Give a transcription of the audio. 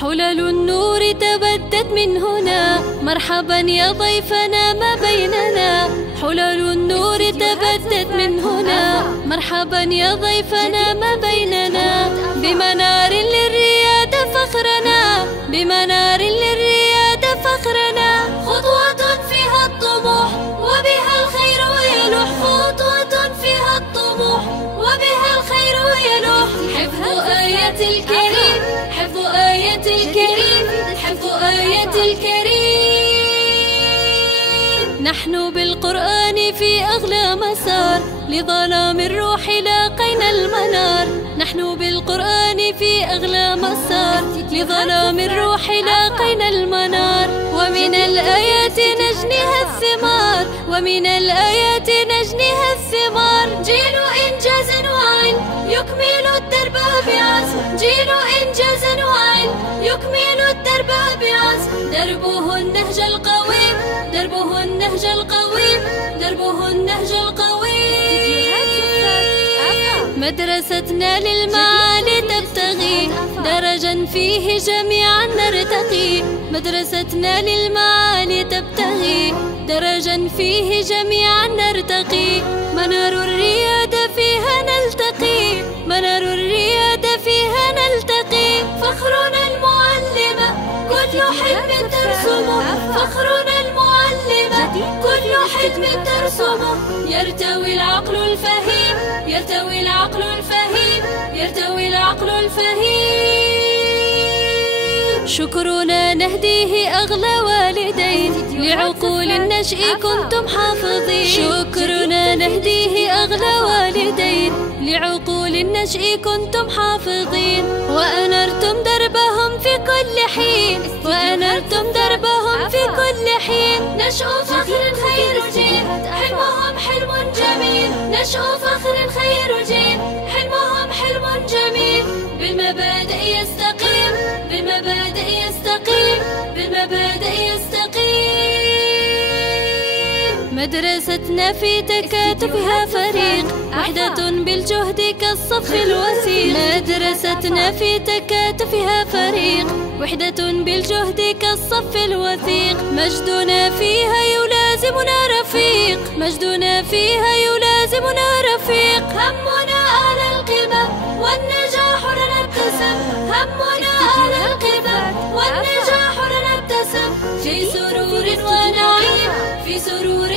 حلل النور تبدت من هنا، مرحبا يا ضيفنا ما بيننا. حلل النور تبدت من هنا، مرحبا يا ضيفنا ما بيننا. بمنار للريادة فخرنا، بمنار للريادة فخرنا. خطوة فيها الطموح وبها الخير يلوح، خطوة فيها الطموح وبها الخير يلوح. حفظ آية الكريم، حفظ آية الكريم، حفظ آية الكريم. نحن بالقرآن في أغلى مسار، لظلام الروح لاقينا المنار. نحن بالقرآن في أغلى مسار، لظلام الروح لاقينا المنار. ومن الآيات نجنيها الثمار، ومن الآيات نجنيها الثمار. جيل إنجاز وعلم يكمل الدرب بعزم، جيل إنجاز وعلم يكمل الدرب بعزم. دربه النهج القويم، دربه النهج القويم، دربه النهج القويم. مدرستنا للمعالي تبتغي، درجا فيه جميعا نرتقي. مدرستنا للمعالي تبتغي، درجا فيه جميعا نرتقي. منار الريادة فيها نلتقي، منار الريادة فيها نلتقي. فخرنا المعلمة كل حلم ترسمه، فخرنا المعلمة كل حلم ترسمه. يرتوي العقل الفهيم، يرتوي العقل الفهيم، يرتوي العقل الفهيم. شكرنا نهديه أغلى والدين، لعقول النشء كنتم حافظين. شكرنا نهديه أغلى والدين، لعقول النشء كنتم حافظين. وأنرتم دربهم في كل حين، وأنرتم دربهم في كل حين. نشأ فخر خير جيل، حلمهم حلم جميل. نشأ فخر خير جيل، حلمهم حلم جميل. بالمبادئ يستقيم، بالمبادئ يستقيم، بالمبادئ يستقيم. مدرستنا في تكاتفها فريق، وحدة بالجهد كالصف الوثيق. مدرستنا في تكاتفها فريق، وحدة بالجهد كالصف الوثيق. مجدنا فيها يلازمنا رفيق، مجدنا فيها يلازمنا رفيق. همنا على القمم والنجاح لنبتسم، همنا على القمم والنجاح لنبتسم. في سرور ونعيم، في سرور